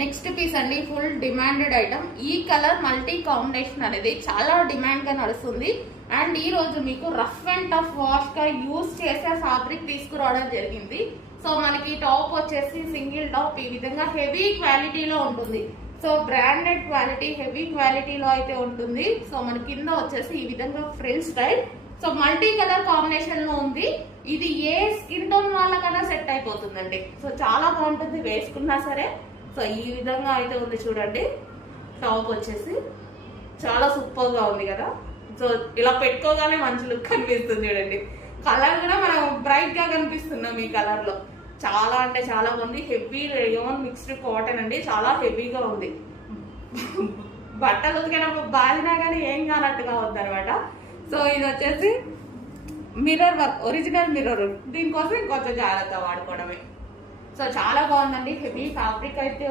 Next piece అండి, full demanded item. ఈ colour multi combination అనేది చాలా డిమాండ్ గా నడుస్తుంది. అండ్ ఈ రోజు మీకు రఫ్ అండ్ టఫ్ వాష్ గా యూజ్ చేసే ఫ్యాబ్రిక్ తీసుకురావడం జరిగింది. సో మనకి టాప్ వచ్చేసి సింగిల్ టాప్ ఈ విధంగా హెవీ క్వాలిటీలో ఉంటుంది. సో బ్రాండెడ్ క్వాలిటీ, హెవీ క్వాలిటీలో అయితే ఉంటుంది. సో మన కింద వచ్చేసి ఈ విధంగా frill style. So multi colour combination లో ఉంది. ఇది ఏ స్కిన్ టోన్ వాళ్ళకన్నా సెట్ అయిపోతుందండి. సో చాలా బాగుంటుంది వేసుకున్నా సరే. సో ఈ విధంగా అయితే ఉంది చూడండి. టాప్ వచ్చేసి చాలా సూపర్ గా ఉంది కదా. సో ఇలా పెట్టుకోగానే మంచి లుక్ కనిపిస్తుంది చూడండి. కలర్ కూడా మనం బ్రైట్ గా కనిపిస్తున్నాం ఈ కలర్ లో. చాలా అంటే చాలా బాగుంది. హెవీ రేయాన్ మిక్స్డ్ కాటన్ అండి, చాలా హెవీగా ఉంది. బట్టలు ఉతికినప్పుడు బాలినా కానీ ఏం కానట్టుగా ఉంది అనమాట. సో ఇది వచ్చేసి మిర్రర్ వర్క్, ఒరిజినల్ మిర్రర్. దీనికోసం ఇంకొంచెం జాగ్రత్త వాడుకోవడమే. సో చాలా బాగుందండి, హెవీ ఫ్యాబ్రిక్ అయితే